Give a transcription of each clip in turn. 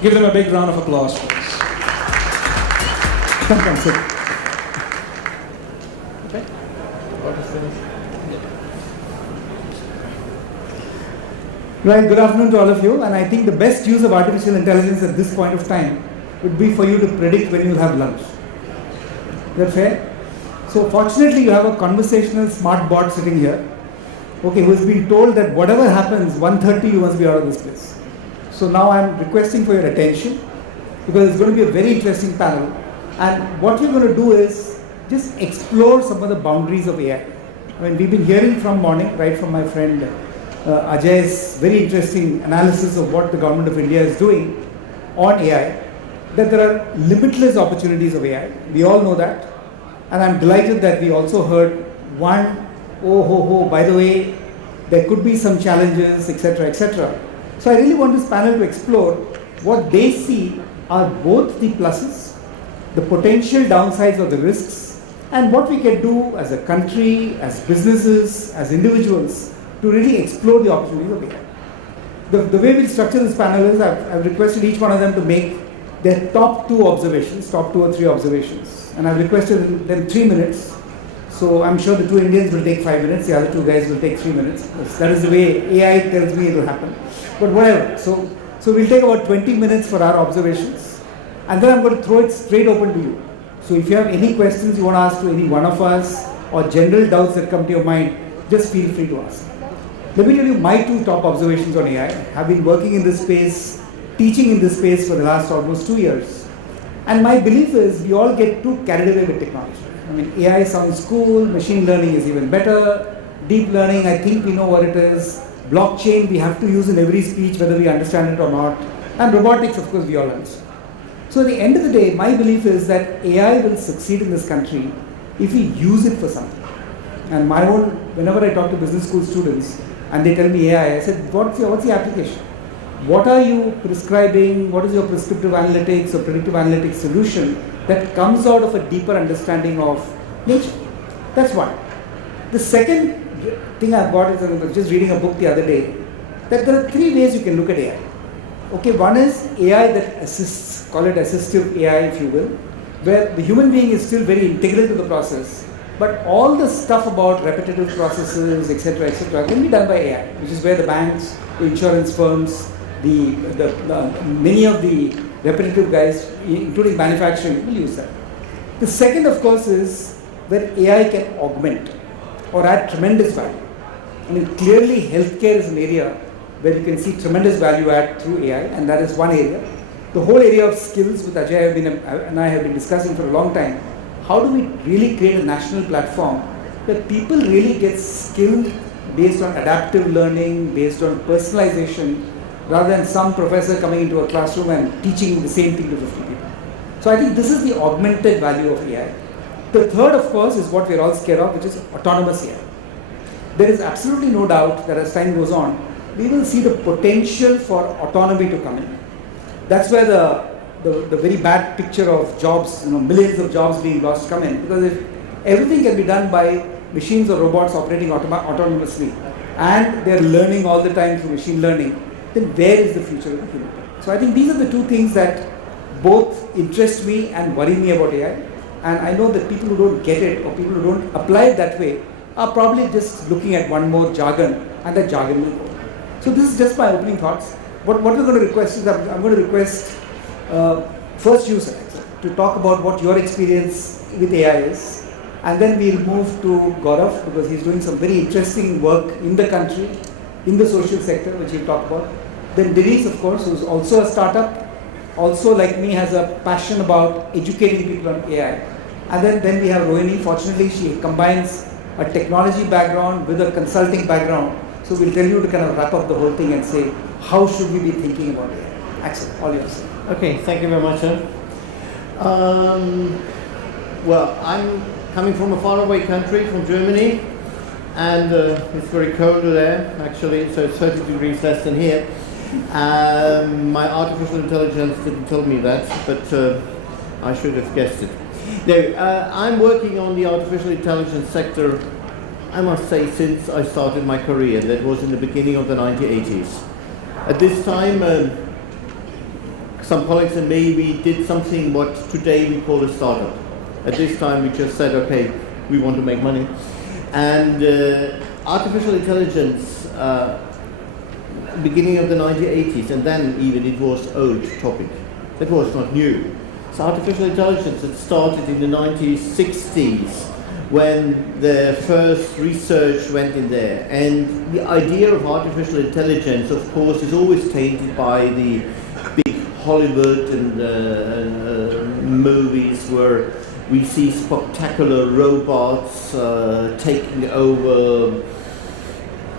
Give them a big round of applause, please. Come, sit. Okay. Right, good afternoon to all of you, and I think the best use of artificial intelligence at this point of time would be for you to predict when you'll have lunch. Is that fair? So fortunately you have a conversational smart bot sitting here, okay, who has been told that whatever happens, 1:30 you must be out of this place. So now I'm requesting for your attention, because it's going to be a very interesting panel, and what we're going to do is just explore some of the boundaries of AI. I mean, we've been hearing from morning, right from my friend Ajay's very interesting analysis of what the government of India is doing on AI, that there are limitless opportunities of AI. We all know that. And I'm delighted that we also heard by the way, there could be some challenges, etc., etc. So I really want this panel to explore what they see are both the pluses, the potential downsides of the risks, and what we can do as a country, as businesses, as individuals, to really explore the opportunities of AI. The way we'll structure this panel is I've requested each one of them to make their top 2 or 3 observations. And I've requested them 3 minutes. So I'm sure the 2 Indians will take 5 minutes, the other 2 guys will take 3 minutes. That is the way AI tells me it will happen. But whatever. So we'll take about 20 minutes for our observations. And then I'm going to throw it straight open to you. So if you have any questions you want to ask to any one of us, or general doubts that come to your mind, just feel free to ask. Let me tell you my 2 top observations on AI. I've been working in this space, teaching in this space for the last almost 2 years. And my belief is we all get too carried away with technology. I mean, AI sounds cool, machine learning is even better, deep learning, I think we know what it is, blockchain we have to use in every speech whether we understand it or not, and robotics of course we all understand. So at the end of the day, my belief is that AI will succeed in this country if we use it for something. And my own, whenever I talk to business school students and they tell me AI, I said, what's the application? What are you prescribing? What is your prescriptive analytics or predictive analytics solution that comes out of a deeper understanding of nature? That's one. The second thing I've got is, I was just reading a book the other day, that there are 3 ways you can look at AI. Okay, one is AI that assists, call it assistive AI if you will, where the human being is still very integral to the process, but all the stuff about repetitive processes, etc., can be done by AI, which is where the banks, the insurance firms, many of the repetitive guys, including manufacturing, will use that. The second, of course, is where AI can augment or add tremendous value. I mean, clearly healthcare is an area where you can see tremendous value add through AI, and that is one area. The whole area of skills, with Ajay and I have been discussing for a long time, how do we really create a national platform where people really get skilled based on adaptive learning, based on personalization, rather than some professor coming into a classroom and teaching the same thing to 50 people. So I think this is the augmented value of AI. The third, of course, is what we're all scared of, which is autonomous AI. There is absolutely no doubt that as time goes on, we will see the potential for autonomy to come in. That's where the very bad picture of jobs, millions of jobs being lost come in. Because if everything can be done by machines or robots operating autonomously, and they're learning all the time through machine learning, then where is the future of the human being? So I think these are the 2 things that both interest me and worry me about AI. And I know that people who don't get it or people who don't apply it that way are probably just looking at one more jargon, and that jargon will go. So this is just my opening thoughts. What we're going to request is that I'm going to request first you, sir, to talk about what your experience with AI is. And then we'll move to Gaurav, because he's doing some very interesting work in the country, in the social sector, which he'll talk about. Then Denise, of course, who's also a startup, also like me has a passion about educating people on AI. And then we have Rohini. Fortunately, she combines a technology background with a consulting background. So we'll tell you to kind of wrap up the whole thing and say, how should we be thinking about AI? Axel, all yours. Okay, thank you very much, sir. Well, I'm coming from a faraway country, from Germany, and it's very cold there, actually, so it's 30 degrees less than here. My artificial intelligence didn't tell me that, but I should have guessed it. No, I'm working on the artificial intelligence sector, I must say, since I started my career. That was in the beginning of the 1980s. At this time, some colleagues and me, we did something what today we call a startup. At this time we just said, okay, we want to make money. And artificial intelligence, beginning of the 1980s, and then even it was old topic. It was not new. So artificial intelligence had started in the 1960s when the first research went in there. And the idea of artificial intelligence, of course, is always tainted by the big Hollywood and movies where we see spectacular robots taking over,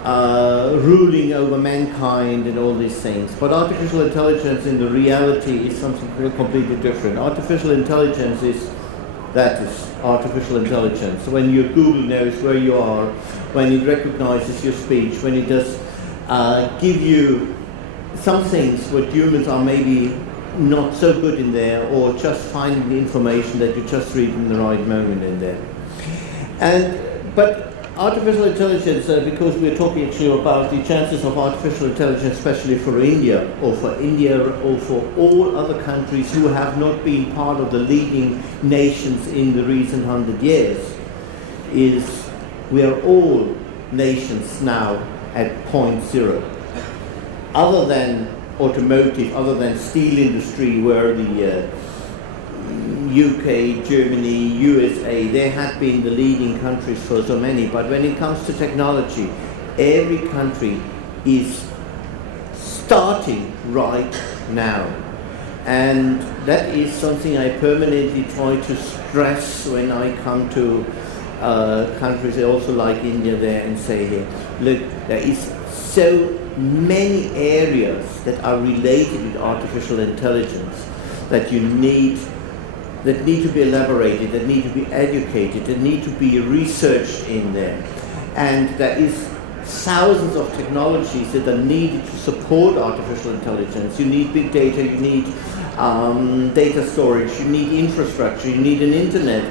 ruling over mankind and all these things. But artificial intelligence in the reality is something completely different. Artificial intelligence is artificial intelligence. When your Google knows where you are, when it recognizes your speech, when it does give you some things what humans are maybe not so good in there, or just finding the information that you just read in the right moment in there. But artificial intelligence, because we're talking actually about the chances of artificial intelligence, especially for India or for all other countries who have not been part of the leading nations in the recent 100 years, is we are all nations now at point zero. Other than automotive, other than steel industry, where the UK, Germany, USA, they had been the leading countries for so many, but when it comes to technology, every country is starting right now. And that is something I permanently try to stress when I come to countries also like India there and say here, look, there is so many areas that are related with artificial intelligence that need to be elaborated, that need to be educated, that need to be researched in there. And there is thousands of technologies that are needed to support artificial intelligence. You need big data, you need data storage, you need infrastructure, you need an internet.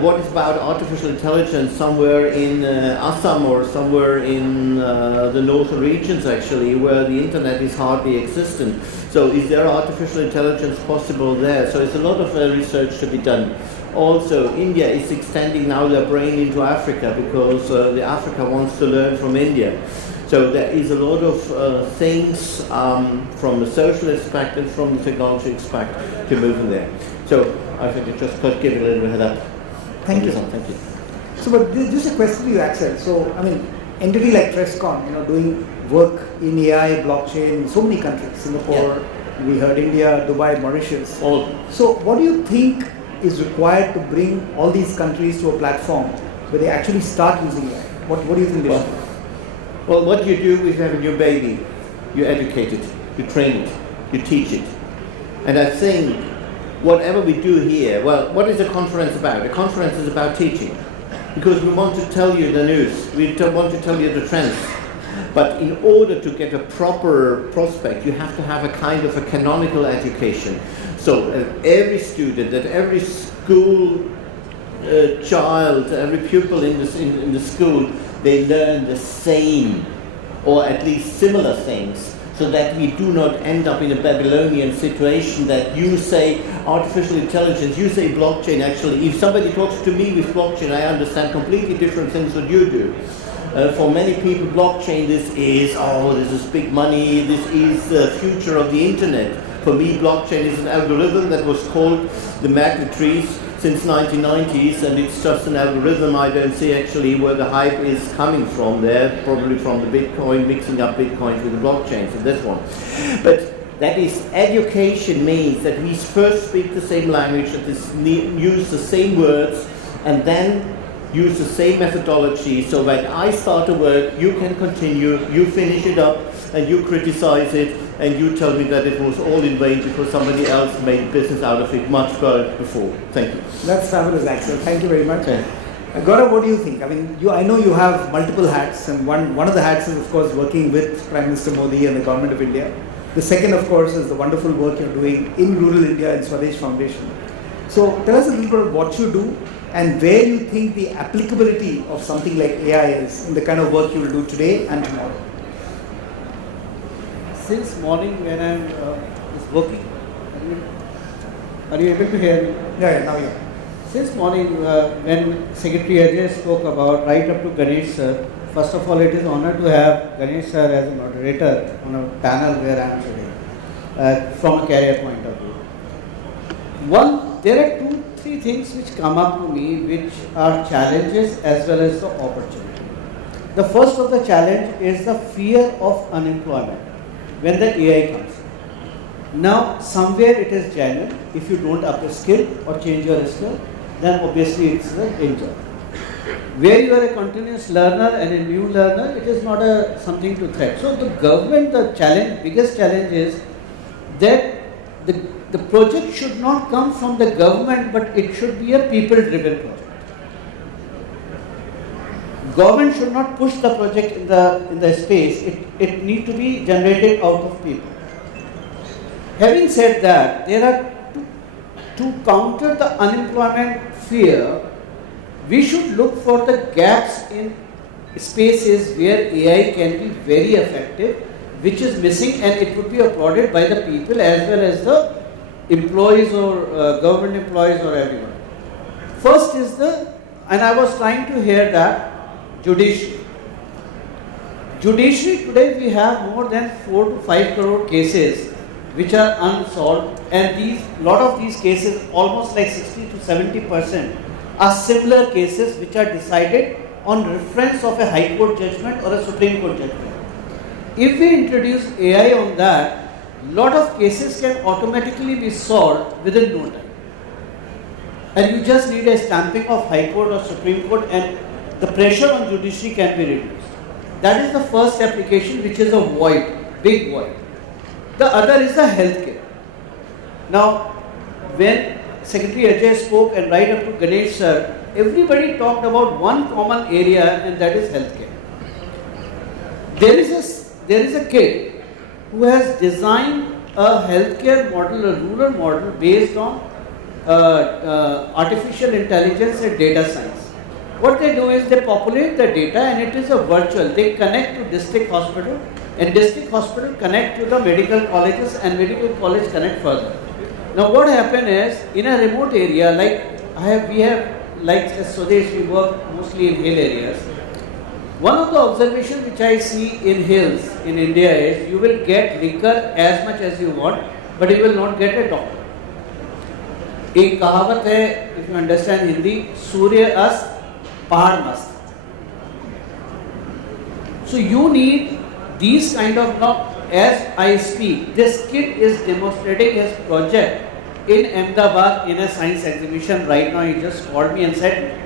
What is about artificial intelligence somewhere in Assam or somewhere in the northern regions actually, where the internet is hardly existent? So is there artificial intelligence possible there? So it's a lot of research to be done. Also, India is extending now their brain into Africa because the Africa wants to learn from India. So there is a lot of things from the social aspect and from the technology aspect to move in there. So I think I just could give it a little bit of that. Thank you. Thank you. So, but just a question to you, Axel. So, I mean, entity like Trescon, doing work in AI, blockchain in so many countries, Singapore, we heard India, Dubai, Mauritius. All. So, what do you think is required to bring all these countries to a platform where they actually start using AI? What do you think they should do? Well, what you do is you have a new baby, you educate it, you train it, you teach it. And I think whatever we do here, well, what is a conference about? A conference is about teaching, because we want to tell you the news, we want to tell you the trends. But in order to get a proper prospect, you have to have a kind of a canonical education. So every student, that every school child, every pupil in the school, they learn the same, or at least similar things, so that we do not end up in a Babylonian situation that you say artificial intelligence, you say blockchain. Actually, if somebody talks to me with blockchain, I understand completely different things than you do. For many people, blockchain, this is big money, this is the future of the internet. For me, blockchain is an algorithm that was called the magnet trees since 1990s, and it's just an algorithm. I don't see actually where the hype is coming from there, probably from the Bitcoin, mixing up Bitcoin with the blockchains and this one. But that is, education means that we first speak the same language, that is, use the same words, and then use the same methodology, so when I start to work, you can continue, you finish it up, and you criticize it, and you tell me that it was all in vain because somebody else made business out of it much better before. Thank you. That's fabulous, Axel. Thank you very much. Okay. Gaurav, what do you think? I mean, I know you have multiple hats, and one of the hats is, of course, working with Prime Minister Modi and the Government of India. The second, of course, is the wonderful work you're doing in rural India in Swadesh Foundation. So tell us a little bit about what you do and where you think the applicability of something like AI is in the kind of work you will do today and tomorrow. Since morning when I was working Are you able to hear me? Yeah, now you. Since morning, when Secretary Ajay spoke about right up to Ganesh sir, first of all, it is honor to have Ganesh sir as a moderator on a panel where I am sitting, from a career point of view. One, there are 2-3 things which come up to me which are challenges as well as the opportunity. The first of the challenge is the fear of unemployment when the AI comes. Now, somewhere it is genuine. If you don't up your skill or change your skill, then obviously it's a danger. Where you are a continuous learner and a new learner, it is not something to threat. So the government, biggest challenge is that the project should not come from the government, but it should be a people-driven project. Government should not push the project in the space. It need to be generated out of people. Having said that, there are to counter the unemployment fear, we should look for the gaps in spaces where AI can be very effective, which is missing, and it would be applauded by the people as well as the employees or government employees or everyone. First is and I was trying to hear that, judiciary. Judiciary today we have more than 4 to 5 crore cases which are unsolved, and lot of these cases, almost like 60 to 70%, are similar cases which are decided on reference of a High Court judgment or a Supreme Court judgment. If we introduce AI on that, lot of cases can automatically be solved within no time. And you just need a stamping of High Court or Supreme Court, and the pressure on judiciary can be reduced. That is the first application, which is a void, big void. The other is the healthcare. Now, when Secretary Ajay spoke and right up to Ganesh sir, everybody talked about one common area, and that is healthcare. There is a kid who has designed a healthcare model, a rural model based on artificial intelligence and data science. What they do is they populate the data, and it is a virtual. They connect to district hospital, and district hospital connect to the medical colleges, and medical college connect further. Now what happened is, in a remote area, we have like Swadesh, we work mostly in hill areas. One of the observations which I see in hills in India is, you will get liquor as much as you want, but you will not get a doctor. एक कहावत है, if you understand Hindi, सूर्य अस्त पहाड़ मस्त. So you need these kind of, now as I speak, this kid is demonstrating his project in Ahmedabad in a science exhibition. Right now he just called me and said,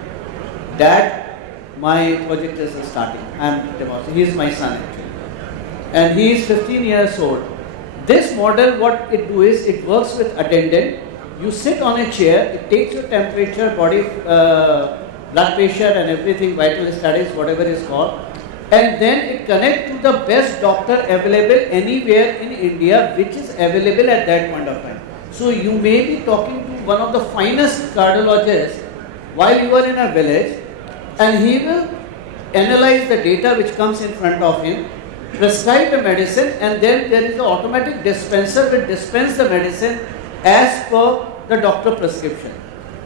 Dad, my project is starting. I am demonstrating. He is my son actually. And he is 15 years old. This model, what it do is, it works with attendant. You sit on a chair, it takes your temperature, body, blood pressure and everything, vital status, whatever is called. And then it connects to the best doctor available anywhere in India, which is available at that point of time. So you may be talking to one of the finest cardiologists while you are in a village, and he will analyze the data which comes in front of him, prescribe the medicine, and then there is an automatic dispenser will dispense the medicine as per the doctor prescription.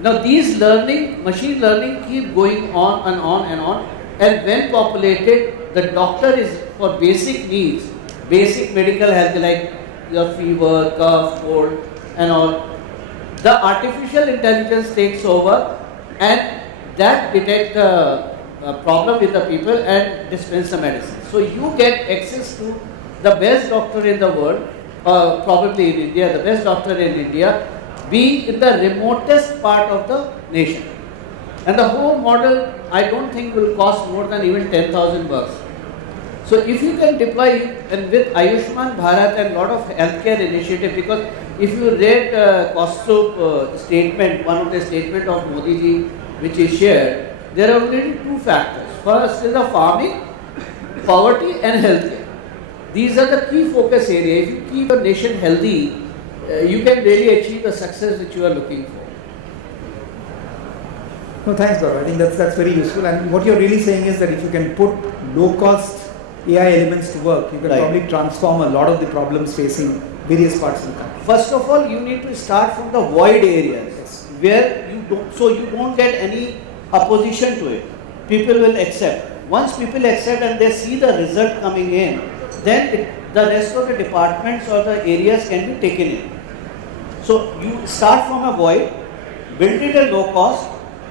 Now these machine learning keep going on and on and on. And when populated, the doctor is for basic needs, basic medical health like your fever, cough, cold and all. The artificial intelligence takes over, and that detects the problem with the people and dispense the medicine. So you get access to the best doctor in the world, probably in India, the best doctor in India, be in the remotest part of the nation. And the whole model, I don't think will cost more than even 10,000 bucks. So if you can deploy it, and with Ayushman Bharat and lot of healthcare initiative, because if you read Kaustubh statement, one of the statement of Modi ji, which is shared, there are only two factors. First is the farming, poverty and healthcare. These are the key focus areas. If you keep your nation healthy, you can really achieve the success which you are looking for. No, thanks, Gaurav. I think that's very useful. And what you're really saying is that if you can put low-cost AI elements to work, you can Right. probably transform a lot of the problems facing various parts of the country? First of all, you need to start from the void areas Yes. where you don't get any opposition to it. People will accept. Once people accept and they see the result coming in, then the rest of the departments or the areas can be taken in. So you start from a void, build it at low cost,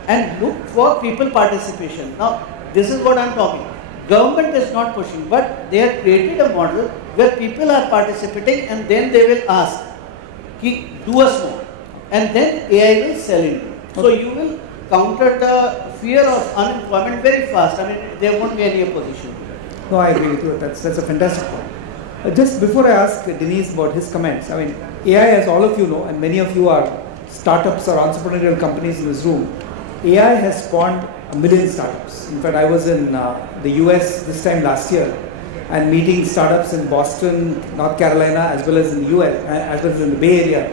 and look for people participation. Now, this is what I'm talking. Government is not pushing, but they have created a model where people are participating, and then they will ask, "Ki, do us more," and then AI will sell into it. So you will counter the fear of unemployment very fast. I mean, there won't be any opposition to it. No, I agree with you. That's a fantastic point. Just before I ask Denise about his comments, I mean, AI, as all of you know, and many of you are startups or entrepreneurial companies in this room, AI has spawned a million startups. In fact, I was in the US this time last year and meeting startups in Boston, North Carolina, as well as in the US, as well as in the Bay Area.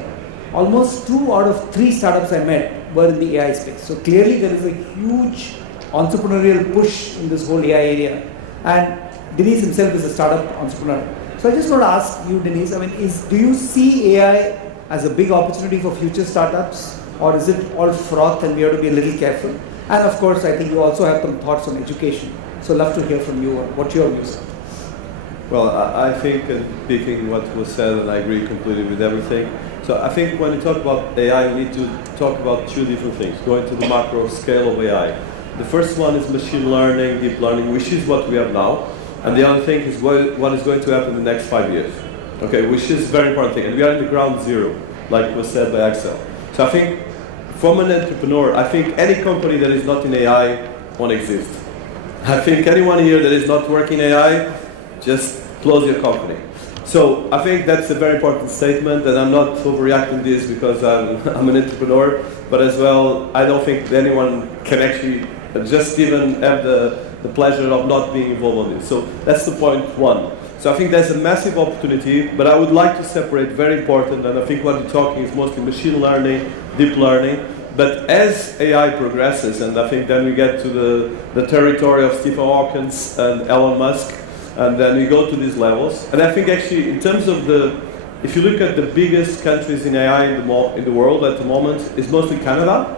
Almost 2 out of 3 startups I met were in the AI space. So clearly there is a huge entrepreneurial push in this whole AI area. And Denise himself is a startup entrepreneur. So I just want to ask you, Denise, I mean, do you see AI as a big opportunity for future startups, or is it all froth and we have to be a little careful? And of course, I think you also have some thoughts on education. So love to hear from you what your views are. Well, I think, speaking what was said, and I agree completely with everything. So I think when you talk about AI, we need to talk about 2 different things, going to the macro scale of AI. The first one is machine learning, deep learning, which is what we have now. And the other thing is what is going to happen in the next 5 years. Okay, which is a very important thing. And we are in the ground zero, like was said by Axel. So I think, from an entrepreneur, I think any company that is not in AI won't exist. I think anyone here that is not working in AI, just close your company. So I think that's a very important statement, and I'm not overreacting this because I'm an entrepreneur, but as well, I don't think anyone can actually just even have the pleasure of not being involved on this. So that's the point 1. So I think there's a massive opportunity, but I would like to separate very important, and I think what you're talking is mostly machine learning, deep learning, but as AI progresses, and I think then we get to the territory of Stephen Hawking and Elon Musk, and then we go to these levels. And I think actually in terms of if you look at the biggest countries in AI in the world at the moment, it's mostly Canada,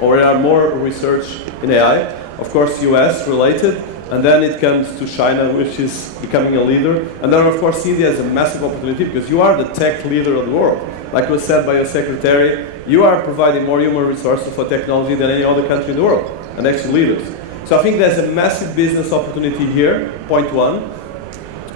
or there are more research in AI. Of course, US related, and then it comes to China, which is becoming a leader. And then of course India is a massive opportunity because you are the tech leader of the world. Like was said by your secretary, you are providing more human resources for technology than any other country in the world, and actually leaders. So I think there's a massive business opportunity here, point 1.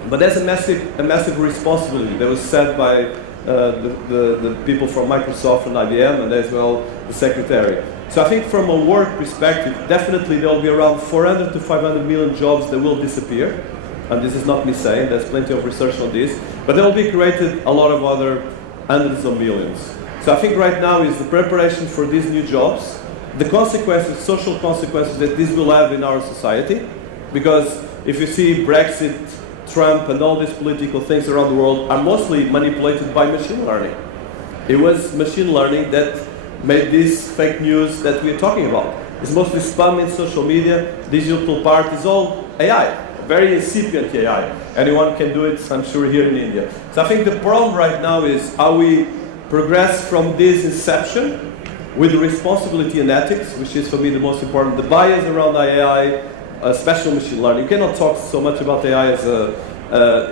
But there's a massive responsibility that was said by the people from Microsoft and IBM, and as well the secretary. So I think from a work perspective, definitely there will be around 400 to 500 million jobs that will disappear. And this is not me saying, there's plenty of research on this. But there will be created a lot of other hundreds of millions. So I think right now is the preparation for these new jobs, the consequences, social consequences that this will have in our society. Because if you see Brexit, Trump, and all these political things around the world are mostly manipulated by machine learning. It was machine learning that made this fake news that we're talking about. It's mostly spam in social media, digital part is all AI, very incipient AI. Anyone can do it, I'm sure, here in India. So I think the problem right now is how we progress from this inception with responsibility and ethics, which is for me the most important, the bias around AI, special machine learning. You cannot talk so much about AI as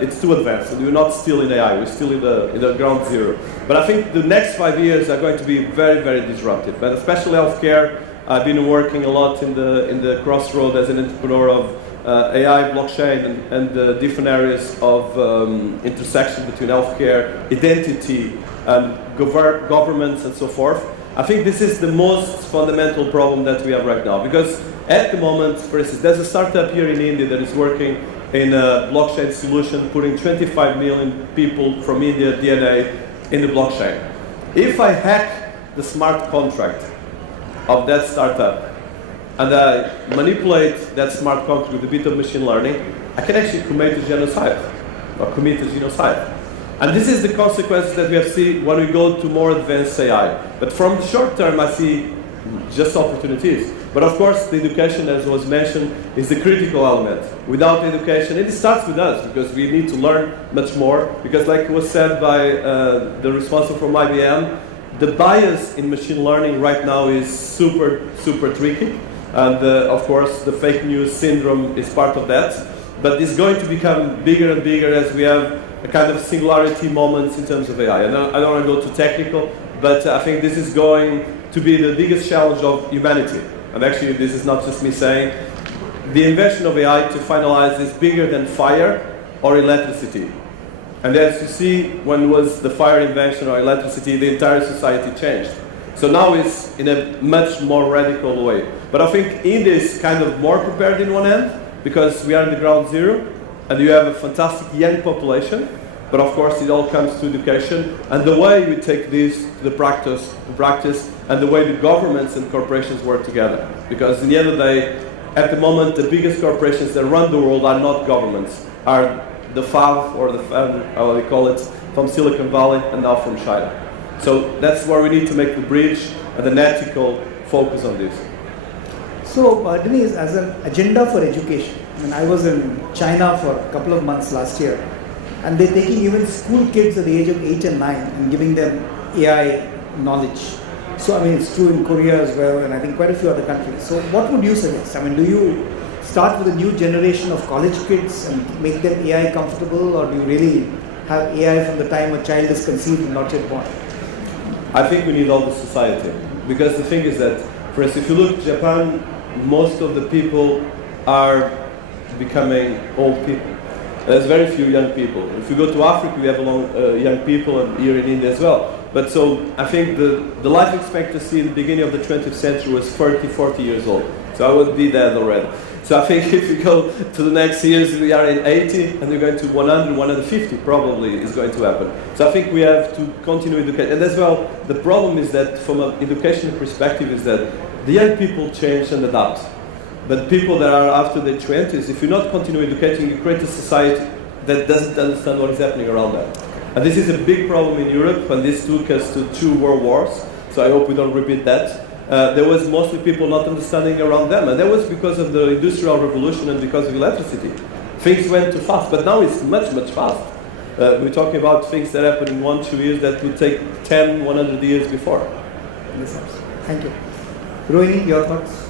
it's too advanced, and we're not still in AI, we're still in the ground zero. But I think the next 5 years are going to be very, very disruptive, and especially healthcare. I've been working a lot in the crossroad as an entrepreneur of AI, blockchain, and the different areas of intersection between healthcare, identity, and governments, and so forth. I think this is the most fundamental problem that we have right now, because at the moment, for instance, there's a startup here in India that is working in a blockchain solution, putting 25 million people from India DNA in the blockchain. If I hack the smart contract of that startup and I manipulate that smart contract with a bit of machine learning, I can actually commit a genocide. And this is the consequences that we have seen when we go to more advanced AI. But from the short term, I see just opportunities. But of course, the education, as was mentioned, is the critical element. Without education, it starts with us, because we need to learn much more. Because like was said by the responsible from IBM, the bias in machine learning right now is super, super tricky. And of course, the fake news syndrome is part of that. But it's going to become bigger and bigger as we have a kind of singularity moments in terms of AI. I don't want to go too technical, but I think this is going to be the biggest challenge of humanity. And actually, this is not just me saying. The invention of AI, to finalize, is bigger than fire or electricity. And as you see, when was the fire invention or electricity, the entire society changed. So now it's in a much more radical way. But I think India is kind of more prepared in one end, because we are in the ground zero, and you have a fantastic young population. But of course, it all comes to education and the way we take this to the practice, and the way the governments and corporations work together. Because in the end of the day, at the moment, the biggest corporations that run the world are not governments, are the FAV or the FAV, how they call it, from Silicon Valley and now from China. So that's where we need to make the bridge and an ethical focus on this. So, Denise, as an agenda for education, I mean, I was in China for a couple of months last year, and they're taking even school kids at the age of 8 and 9 and giving them AI knowledge. So, I mean, it's true in Korea as well, and I think quite a few other countries. So, what would you suggest? I mean, do you start with a new generation of college kids and make them AI comfortable, or do you really have AI from the time a child is conceived and not yet born? I think we need all the society, because the thing is that, for instance, if you look at Japan, most of the people are becoming old people. There's very few young people. If you go to Africa, we have young people, and here in India as well. But so I think the life expectancy in the beginning of the 20th century was 30, 40 years old. So I would be dead already. So I think if you go to the next years, we are in 80, and we're going to 100, 150 probably is going to happen. So I think we have to continue educating. And as well, the problem is that from an educational perspective is that the young people change and adapt. But people that are after their 20s, if you not continue educating, you create a society that doesn't understand what is happening around them. And this is a big problem in Europe, and this took us to 2 world wars, so I hope we don't repeat that. There was mostly people not understanding around them, and that was because of the Industrial Revolution and because of electricity. Things went too fast, but now it's much, much fast. We're talking about things that happen in 1-2 years that would take 10, 100 years before. Thank you. Rohini, your thoughts?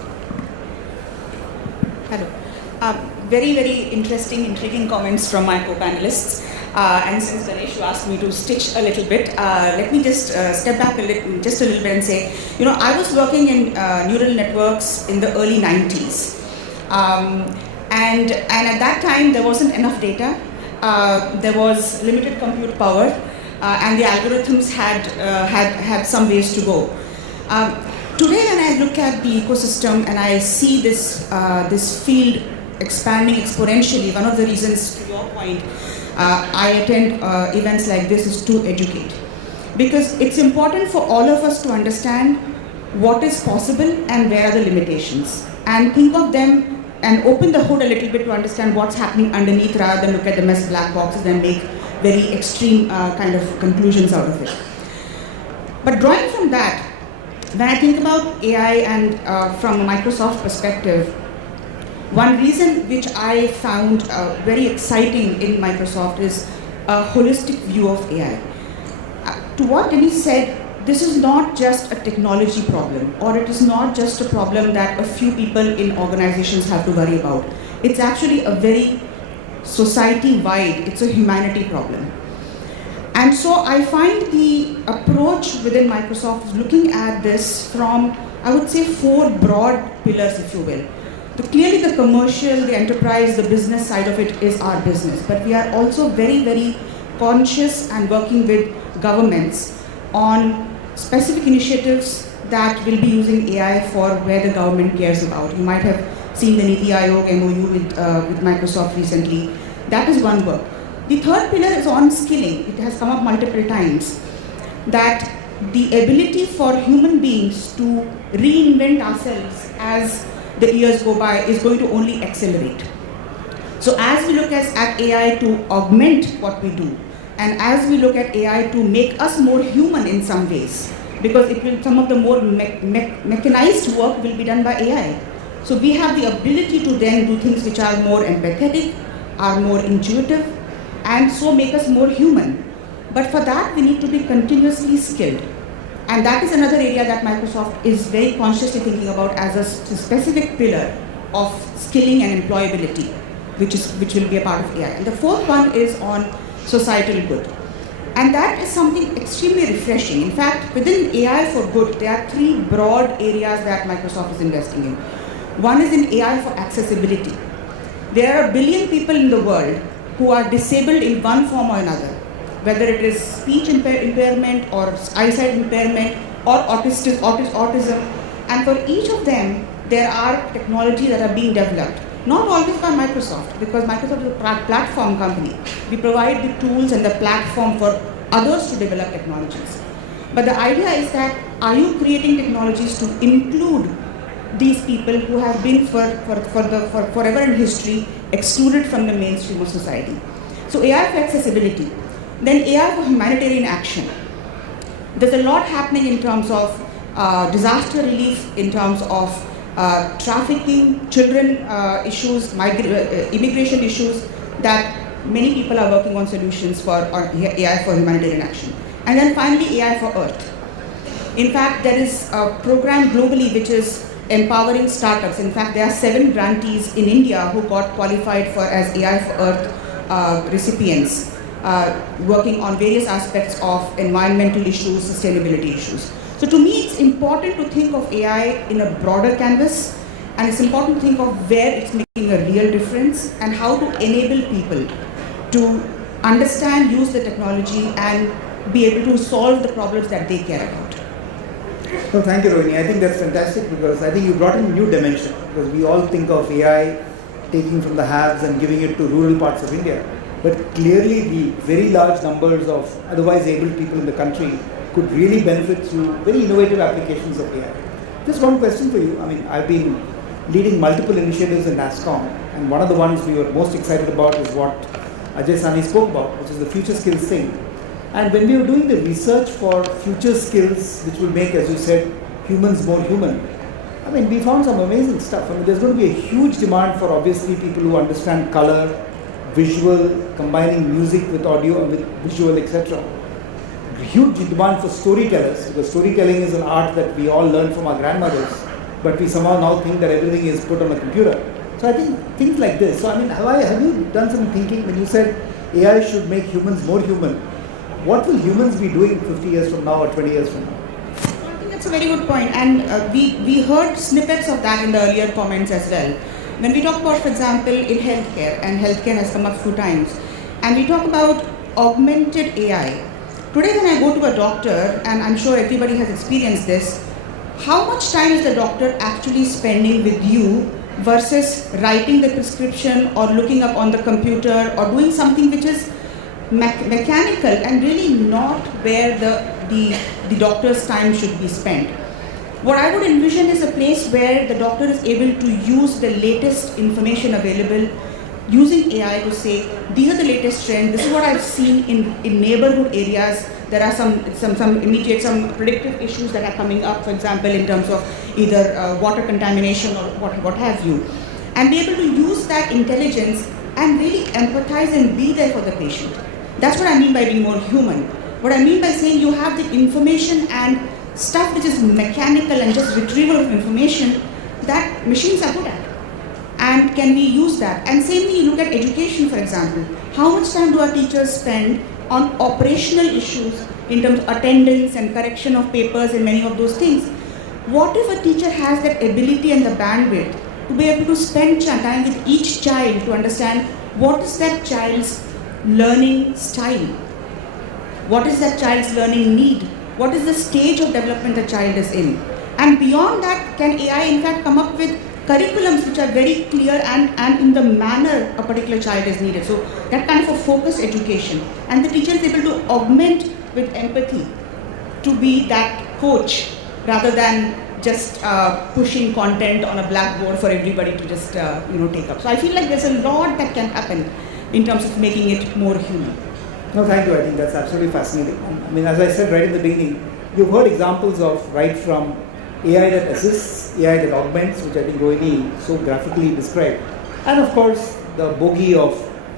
Hello. Very, very interesting, intriguing comments from my co-panelists. And since Ganesh asked me to stitch a little bit, let me just step back just a little bit and say, I was working in neural networks in the early 90s. And at that time, there wasn't enough data. There was limited compute power, and the algorithms had some ways to go. Today, when I look at the ecosystem and I see this field expanding exponentially, one of the reasons, to your point, I attend events like this is to educate. Because it's important for all of us to understand what is possible and where are the limitations. And think of them and open the hood a little bit to understand what's happening underneath rather than look at them as black boxes and make very extreme kind of conclusions out of it. But drawing from that, when I think about AI and from a Microsoft perspective, one reason which I found very exciting in Microsoft is a holistic view of AI. To what Denise said, this is not just a technology problem, or it is not just a problem that a few people in organizations have to worry about. It's actually a very society-wide, it's a humanity problem. And so I find the approach within Microsoft is looking at this from, I would say, 4 broad pillars, if you will. Clearly the commercial, the enterprise, the business side of it is our business, but we are also very, very conscious and working with governments on specific initiatives that will be using AI for where the government cares about. You might have seen the Niti Aayog MOU with Microsoft recently. That is one work. The third pillar is on skilling. It has come up multiple times, that the ability for human beings to reinvent ourselves as the years go by is going to only accelerate. So as we look at AI to augment what we do, and as we look at AI to make us more human in some ways, because some of the more mechanized work will be done by AI. So we have the ability to then do things which are more empathetic, are more intuitive, and so make us more human. But for that, we need to be continuously skilled. And that is another area that Microsoft is very consciously thinking about as a specific pillar of skilling and employability, which will be a part of AI. And the fourth one is on societal good. And that is something extremely refreshing. In fact, within AI for good, there are three broad areas that Microsoft is investing in. One is in AI for accessibility. There are 1 billion people in the world who are disabled in one form or another, whether it is speech impairment or eyesight impairment or autism. And for each of them, there are technologies that are being developed. Not always by Microsoft, because Microsoft is a platform company. We provide the tools and the platform for others to develop technologies. But the idea is that, are you creating technologies to include these people who have been for forever in history excluded from the mainstream of society? So AI for accessibility. Then AI for humanitarian action. There's a lot happening in terms of disaster relief, in terms of trafficking, children issues, immigration issues, that many people are working on solutions for AI for humanitarian action. And then finally, AI for Earth. In fact, there is a program globally which is empowering startups. In fact, there are 7 grantees in India who got qualified for as AI for Earth recipients, working on various aspects of environmental issues, sustainability issues. So to me, it's important to think of AI in a broader canvas, and it's important to think of where it's making a real difference and how to enable people to understand, use the technology, and be able to solve the problems that they care about. No, thank you, Rohini. I think that's fantastic, because I think you brought in a new dimension, because we all think of AI taking from the haves and giving it to rural parts of India. But clearly the very large numbers of otherwise able people in the country could really benefit through very innovative applications of AI. Just one question for you. I mean, I've been leading multiple initiatives in NASSCOM, and one of the ones we were most excited about is what Ajay Sani spoke about, which is the future skills thing. And when we were doing the research for future skills, which will make, as you said, humans more human, I mean, we found some amazing stuff. I mean, there's going to be a huge demand for, obviously, people who understand color, visual, combining music with audio and with visual, etc. Huge demand for storytellers, because storytelling is an art that we all learned from our grandmothers, but we somehow now think that everything is put on a computer. So I think things like this. So I mean, have you done some thinking when you said AI should make humans more human? What will humans be doing 50 years from now or 20 years from now? I think that's a very good point, and we heard snippets of that in the earlier comments as well. When we talk about, for example, in healthcare, and healthcare has come up a few times, and we talk about augmented AI. Today when I go to a doctor, and I'm sure everybody has experienced this, how much time is the doctor actually spending with you versus writing the prescription or looking up on the computer or doing something which is mechanical and really not where the doctor's time should be spent. What I would envision is a place where the doctor is able to use the latest information available, using AI to say, these are the latest trends, this is what I've seen in neighborhood areas. There are some predictive issues that are coming up, for example, in terms of either water contamination or what have you. And be able to use that intelligence and really empathize and be there for the patient. That's what I mean by being more human. What I mean by saying you have the information and stuff which is mechanical and just retrieval of information that machines are good at. And can we use that? And same thing, you look at education, for example. How much time do our teachers spend on operational issues in terms of attendance and correction of papers and many of those things? What if a teacher has that ability and the bandwidth to be able to spend time with each child to understand what is that child's learning style? What is that child's learning need? What is the stage of development the child is in? And beyond that, can AI in fact come up with curriculums which are very clear and in the manner a particular child is needed? So that kind of a focused education. And the teacher is able to augment with empathy to be that coach rather than just pushing content on a blackboard for everybody to just take up. So I feel like there's a lot that can happen in terms of making it more human. No, thank you. I think that's absolutely fascinating. I mean, as I said right in the beginning, you've heard examples of right from AI that assists, AI that augments, which I think Rohini so graphically described, and of course the bogey of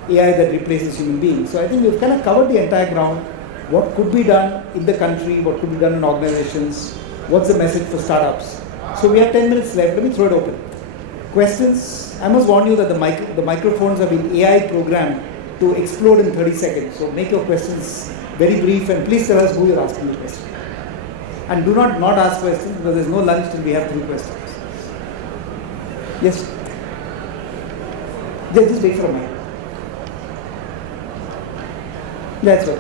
AI that replaces human beings. So I think we've kind of covered the entire ground. What could be done in the country, what could be done in organizations, what's the message for startups. So we have 10 minutes left, let me throw it open. Questions? I must warn you that the microphones have been AI programmed to explode in 30 seconds. So make your questions very brief and please tell us who you're asking the question. And do not ask questions because there's no lunch till we have 3 questions. Yes? Just wait for a minute. That's right.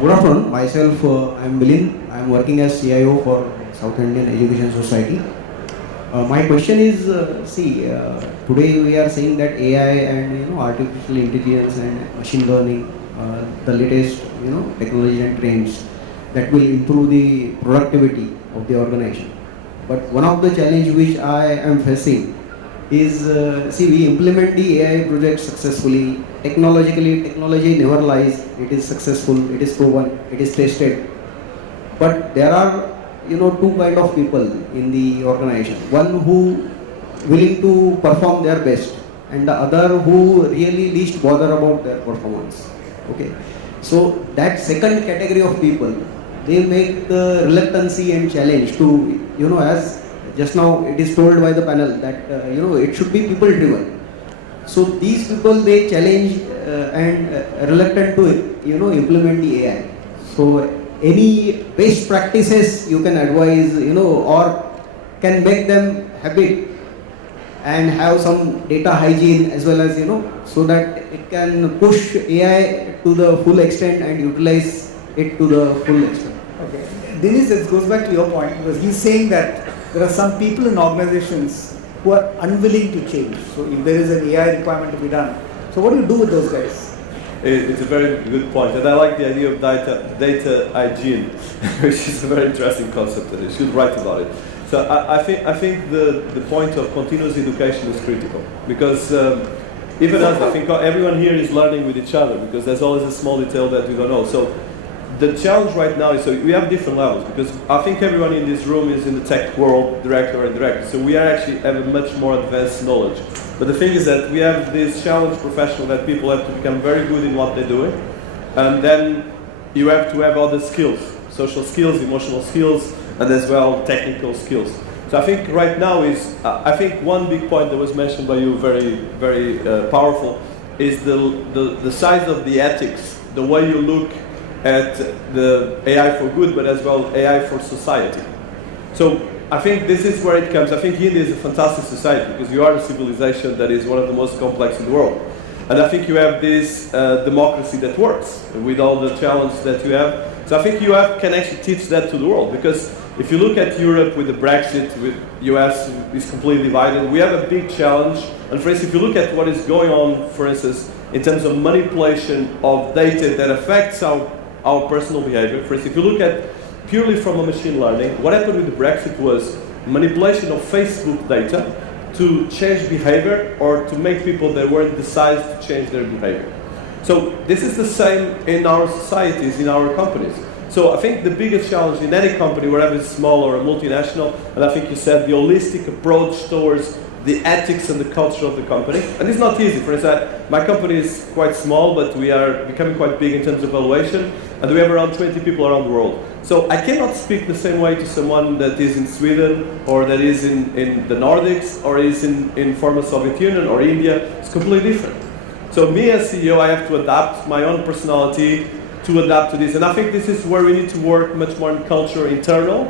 Good afternoon. Myself, I am Milind. I am working as CIO for South Indian Education Society. My question is, today we are saying that AI and artificial intelligence and machine learning, the latest technology and trends that will improve the productivity of the organization. But one of the challenge which I am facing is, we implement the AI project successfully. Technology never lies. It is successful. It is proven. It is tested. But there are, 2 kind of people in the organization. One who willing to perform their best, and the other who really least bother about their performance. Okay. So that second category of people, they make the reluctancy and challenge to, as just now it is told by the panel that, it should be people driven. So these people, they challenge and reluctant to, implement the AI. So any best practices you can advise, or can make them habit and have some data hygiene as well as, so that it can push AI to the full extent and utilize it to the full extent. Okay. Dinesh, this goes back to your point because he's saying that there are some people in organizations who are unwilling to change. So if there is an AI requirement to be done, so what do you do with those guys? It's a very good point, and I like the idea of data hygiene, which is a very interesting concept, and you should write about it. So I think the point of continuous education is critical, because even us, I think everyone here is learning with each other, because there's always a small detail that we don't know. So the challenge right now is, so we have different levels, because I think everyone in this room is in the tech world, direct or indirect, so we are actually have a much more advanced knowledge. But the thing is that we have this challenge professional that people have to become very good in what they're doing, and then you have to have other skills, social skills, emotional skills, and as well technical skills. So I think right now is, I think one big point that was mentioned by you, very, very powerful, is the size of the ethics, the way you look at the AI for good, but as well AI for society. So I think this is where it comes. I think India is a fantastic society because you are a civilization that is one of the most complex in the world. And I think you have this democracy that works with all the challenges that you have. So I think you can actually teach that to the world, because if you look at Europe with the Brexit, with US is completely divided, we have a big challenge. And for instance, if you look at what is going on, for instance, in terms of manipulation of data that affects our personal behavior. For instance, if you look at purely from a machine learning, what happened with the Brexit was manipulation of Facebook data to change behavior or to make people that weren't decided to change their behavior. So this is the same in our societies, in our companies. So I think the biggest challenge in any company, whether it's small or a multinational, and I think you said the holistic approach towards the ethics and the culture of the company. And it's not easy. For instance, my company is quite small, but we are becoming quite big in terms of valuation, and we have around 20 people around the world. So I cannot speak the same way to someone that is in Sweden, or that is in the Nordics, or is in former Soviet Union or India. It's completely different. So me as CEO, I have to adapt my own personality to adapt to this. And I think this is where we need to work much more in culture internal.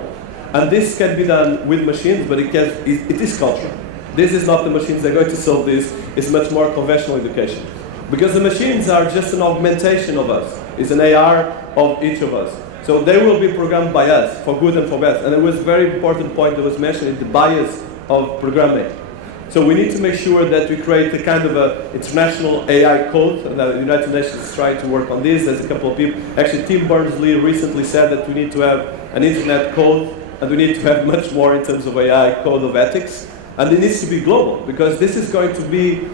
And this can be done with machines, but it is culture. This is not the machines that are going to solve this. It's much more conventional education. Because the machines are just an augmentation of us. It's an AR of each of us. So they will be programmed by us, for good and for bad. And it was a very important point that was mentioned in the bias of programming. So we need to make sure that we create a kind of a international AI code, and the United Nations is trying to work on this. There's a couple of people. Actually, Tim Berners-Lee recently said that we need to have an internet code, and we need to have much more in terms of AI code of ethics. And it needs to be global, because this is going to be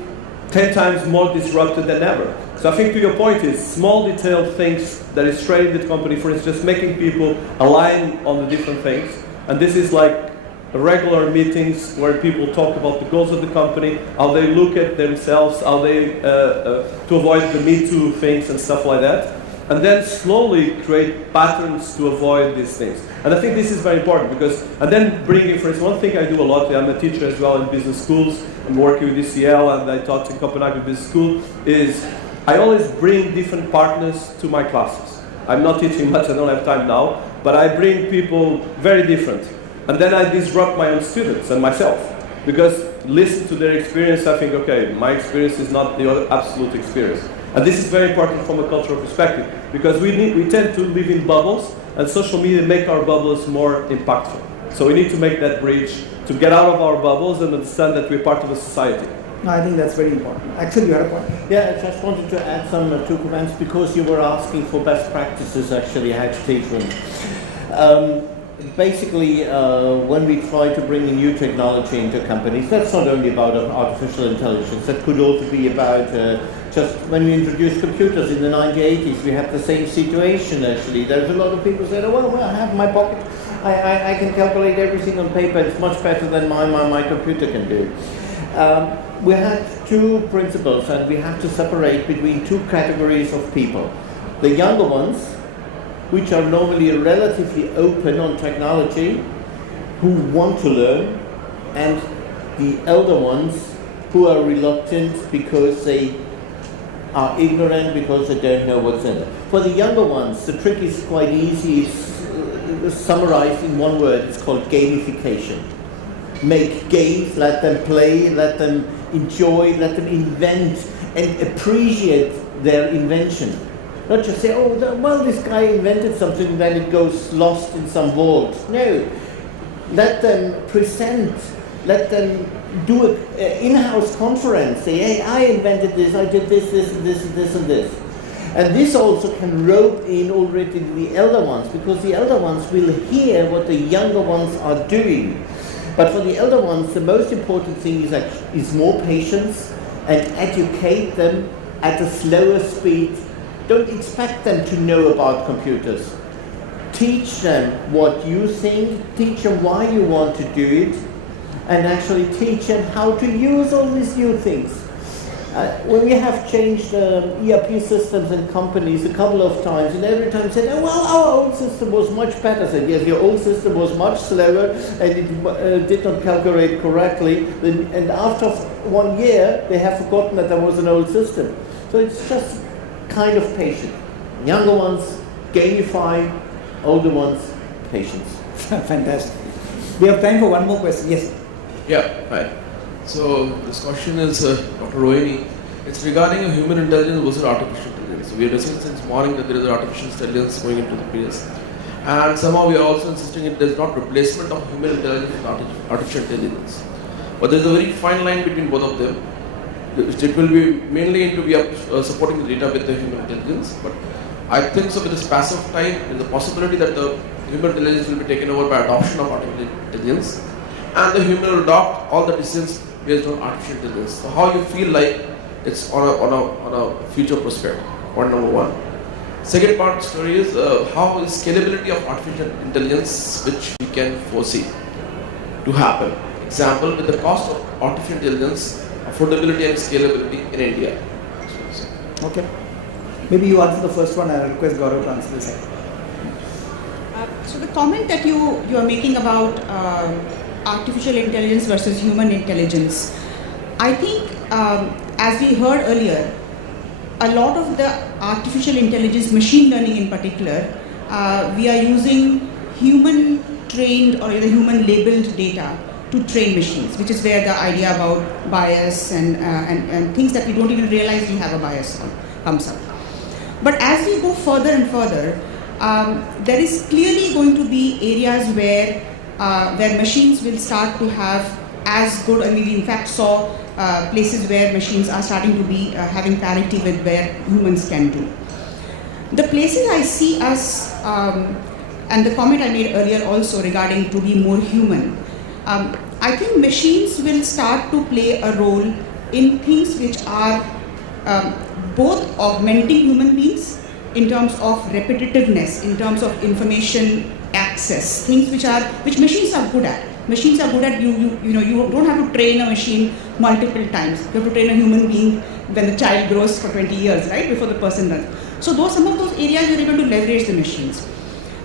10 times more disrupted than ever. So I think to your point is small detailed things that is training the company, for instance, just making people align on the different things. And this is like regular meetings where people talk about the goals of the company, how they look at themselves, how they, to avoid the Me Too things and stuff like that. And then slowly create patterns to avoid these things. And I think this is very important because, and then bringing, for instance, one thing I do a lot, I'm a teacher as well in business schools, I'm working with ECL and I taught in Copenhagen Business School, is I always bring different partners to my classes. I'm not teaching much, I don't have time now, but I bring people very different. And then I disrupt my own students and myself. Because listen to their experience, I think, okay, my experience is not the absolute experience. And this is very important from a cultural perspective, because we tend to live in bubbles, and social media make our bubbles more impactful. So we need to make that bridge to get out of our bubbles and understand that we're part of a society. No, I think that's very important. Actually, you had a point. Yeah, I just wanted to add some two comments because you were asking for best practices actually, how to teach them. Basically, when we try to bring in new technology into companies, that's not only about artificial intelligence, that could also be about just when we introduced computers in the 1980s, we had the same situation actually. There's a lot of people saying, oh, well, I have in my pocket, I can calculate everything on paper, it's much better than my computer can do. We had two principles and we have to separate between two categories of people. The younger ones, which are normally relatively open on technology, who want to learn, and the elder ones who are reluctant because they are ignorant, because they don't know what's in it. For the younger ones, the trick is quite easy. It's summarized in one word. It's called gamification. Make games, let them play, let them enjoy, let them invent and appreciate their invention. Not just say, oh, well, this guy invented something, then it goes lost in some vault. No, let them present, let them do an in-house conference, say, hey, I invented this, I did this, this, and this, and this, and this. And this also can rope in already the elder ones, because the elder ones will hear what the younger ones are doing. But for the elder ones, the most important thing is more patience and educate them at a slower speed. Don't expect them to know about computers. Teach them what you think, teach them why you want to do it, and actually teach them how to use all these new things. When we have changed ERP systems in companies a couple of times, and every time said, oh, well, our old system was much better. I said, yes, your old system was much slower and it did not calculate correctly. And after 1 year, they have forgotten that there was an old system. So it's just kind of patient. Younger ones, gamify, older ones, patience. Fantastic. We have time for one more question. Yes. Yeah, hi. So this question is Dr. Rohini. It's regarding human intelligence versus artificial intelligence. So we are discussing since morning that there is artificial intelligence going into the place. And somehow we are also insisting it is not replacement of human intelligence with artificial intelligence. But there is a very fine line between both of them. It will be mainly into we are supporting the data with the human intelligence. But I think so with this passive time, there is a possibility that the human intelligence will be taken over by adoption of artificial intelligence. And the human will adopt all the decisions based on artificial intelligence. So how you feel like it's on a future prospect? Point number one. Second part of the story is how is scalability of artificial intelligence which we can foresee to happen. Example, with the cost of artificial intelligence, affordability and scalability in India. Okay. Maybe you answer the first one, I'll request Gaurav to answer the second. So the comment that you are making about artificial intelligence versus human intelligence, I think as we heard earlier, a lot of the artificial intelligence, machine learning in particular, we are using human trained or the human labeled data to train machines, which is where the idea about bias and things that we don't even realize we have a bias on comes up. But as we go further and further, there is clearly going to be areas where machines will start to have as good, and we in fact saw places where machines are starting to be having parity with where humans can do. The places I see us, and the comment I made earlier also regarding to be more human, I think machines will start to play a role in things which are both augmenting human beings in terms of repetitiveness, in terms of information access, things which machines are good at. Machines are good at, you don't have to train a machine multiple times. You have to train a human being when the child grows for 20 years, right, before the person runs. So some of those areas you're able to leverage the machines.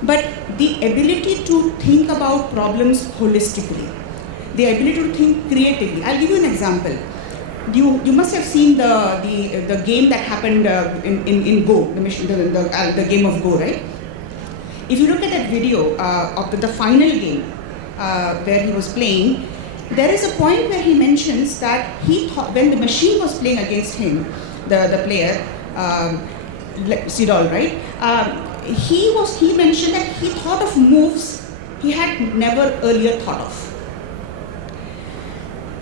But the ability to think about problems holistically, the ability to think creatively. I'll give you an example. You must have seen the game that happened in Go, the game of Go, right? If you look at that video of the final game where he was playing, there is a point where he mentions that he thought when the machine was playing against him, the player, Sidol, right? He mentioned that he thought of moves he had never earlier thought of.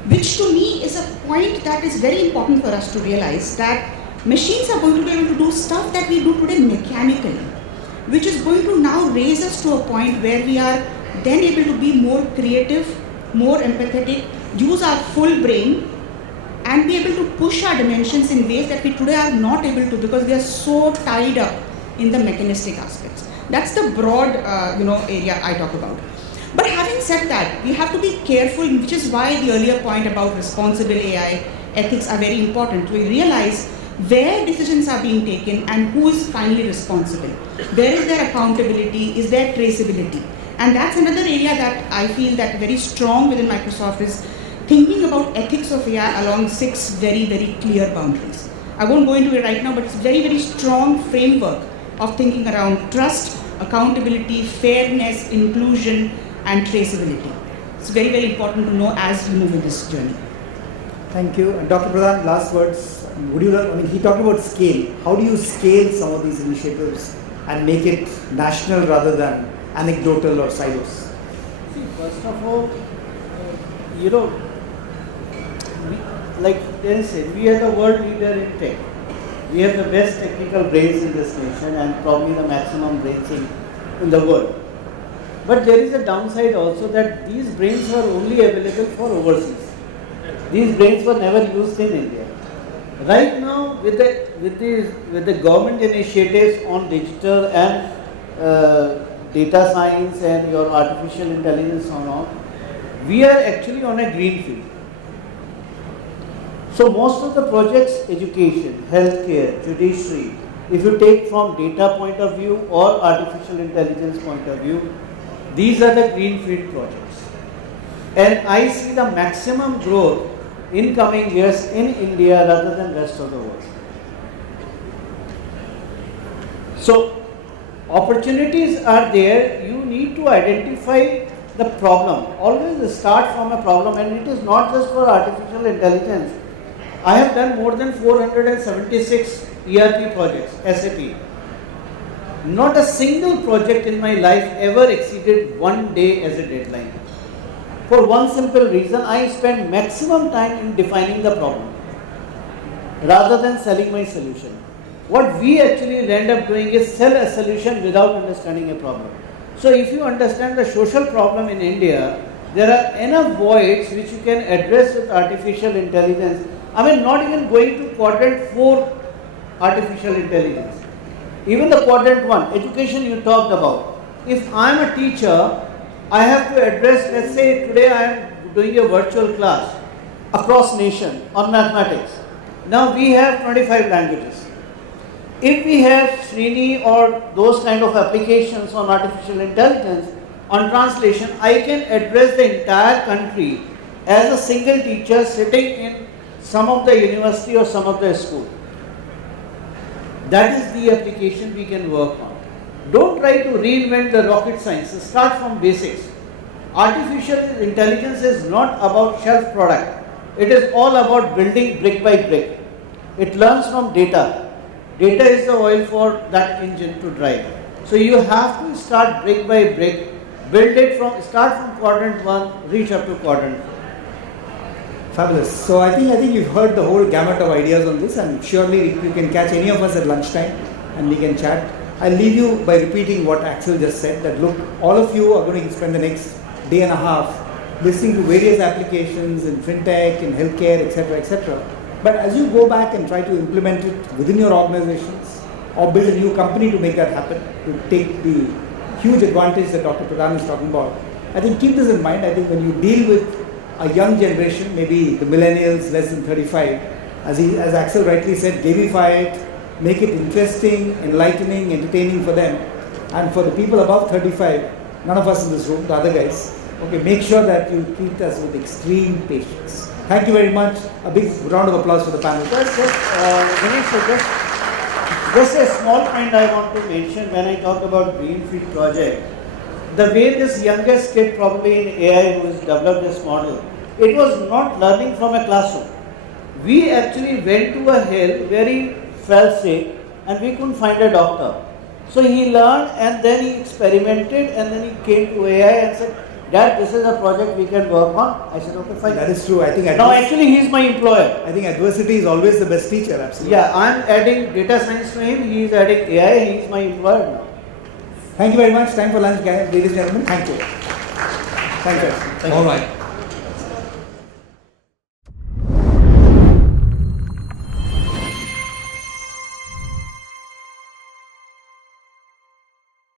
Which to me is a point that is very important for us to realize, that machines are going to be able to do stuff that we do today mechanically, which is going to now raise us to a point where we are then able to be more creative, more empathetic, use our full brain, and be able to push our dimensions in ways that we today are not able to because we are so tied up in the mechanistic aspects. That's the broad area I talk about. But having said that, we have to be careful, which is why the earlier point about responsible AI ethics are very important. We realize where decisions are being taken and who is finally responsible. Where is their accountability? Is there traceability? And that's another area that I feel that very strong within Microsoft is thinking about ethics of AI along 6 very, very clear boundaries. I won't go into it right now, but it's a very, very strong framework of thinking around trust, accountability, fairness, inclusion, and traceability. It's very, very important to know as we move in this journey. Thank you. And Dr. Pradhan, last words. He talked about scale. How do you scale some of these initiatives and make it national rather than anecdotal or silos? See, first of all, like they said, we are the world leader in tech. We have the best technical brains in this nation and probably the maximum brains in the world. But there is a downside also, that these brains were only available for overseas. These brains were never used in India. Right now, with the government initiatives on digital and data science and your artificial intelligence and all, we are actually on a green field. So most of the projects, education, healthcare, judiciary, if you take from data point of view or artificial intelligence point of view, these are the greenfield projects. And I see the maximum growth in coming years in India rather than rest of the world. So opportunities are there. You need to identify the problem. Always start from a problem, and it is not just for artificial intelligence. I have done more than 476 ERP projects, SAP. Not a single project in my life ever exceeded 1 day as a deadline. For one simple reason, I spend maximum time in defining the problem rather than selling my solution. What we actually end up doing is sell a solution without understanding a problem. So if you understand the social problem in India, there are enough voids which you can address with artificial intelligence. I mean, not even going to quadrant 4 artificial intelligence. Even the quadrant 1, education you talked about. If I am a teacher, I have to address, let's say today I am doing a virtual class across nation on mathematics. Now we have 25 languages. If we have Srini or those kind of applications on artificial intelligence, on translation, I can address the entire country as a single teacher sitting in some of the university or some of the school. That is the application we can work on. Don't try to reinvent the rocket science. Start from basics. Artificial intelligence is not about shelf product. It is all about building brick by brick. It learns from data. Data is the oil for that engine to drive. So you have to start brick by brick, start from quadrant 1, reach up to quadrant 4. Fabulous. So I think you've heard the whole gamut of ideas on this, and surely you can catch any of us at lunchtime and we can chat. I'll leave you by repeating what Axel just said, that look, all of you are going to spend the next day and a half listening to various applications in fintech, in healthcare, etc., etc. But as you go back and try to implement it within your organizations or build a new company to make that happen, to take the huge advantage that Dr. Pradhan is talking about, I think keep this in mind. I think when you deal with a young generation, maybe the millennials less than 35, as Axel rightly said, gamify it, make it interesting, enlightening, entertaining for them. And for the people above 35, none of us in this room, the other guys, okay, make sure that you treat us with extreme patience. Thank you very much. A big round of applause for the panel. Just a small point I want to mention when I talk about Greenfield project. The way this youngest kid probably in AI who has developed this model, it was not learning from a classroom. We actually went to a hill where he fell sick and we couldn't find a doctor. So he learned and then he experimented and then he came to AI and said, Dad, this is a project we can work on. I said, okay, fine. That is true. I think now actually he is my employer. I think adversity is always the best teacher, absolutely. Yeah, I am adding data science to him, he is adding AI, he is my employer now. Thank you very much. Time for lunch, ladies and gentlemen. Thank you. Thank you. All right.